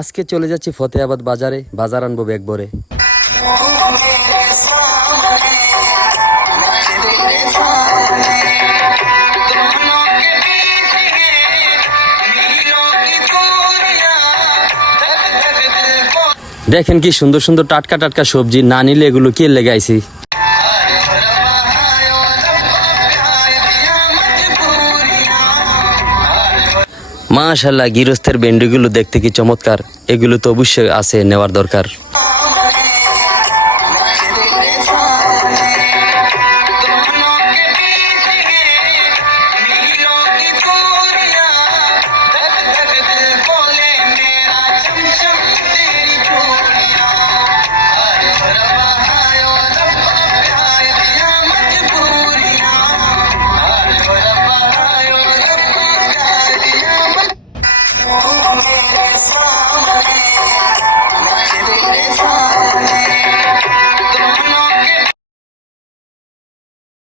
আজকে চলে যাচ্ছি ফতেহাবাদ বাজারে, বাজার আনবো ব্যাগ ভরে। দেখেন কি সুন্দর সুন্দর টাটকা টাটকা সবজি, না নিলে এগুলো কে লেগাইছি। মাশাআল্লাহ, গৃহস্থের ভেন্ডিগুলো দেখতে কি চমৎকার, এগুলো তো অবশ্যই আছে, নেওয়ার দরকার।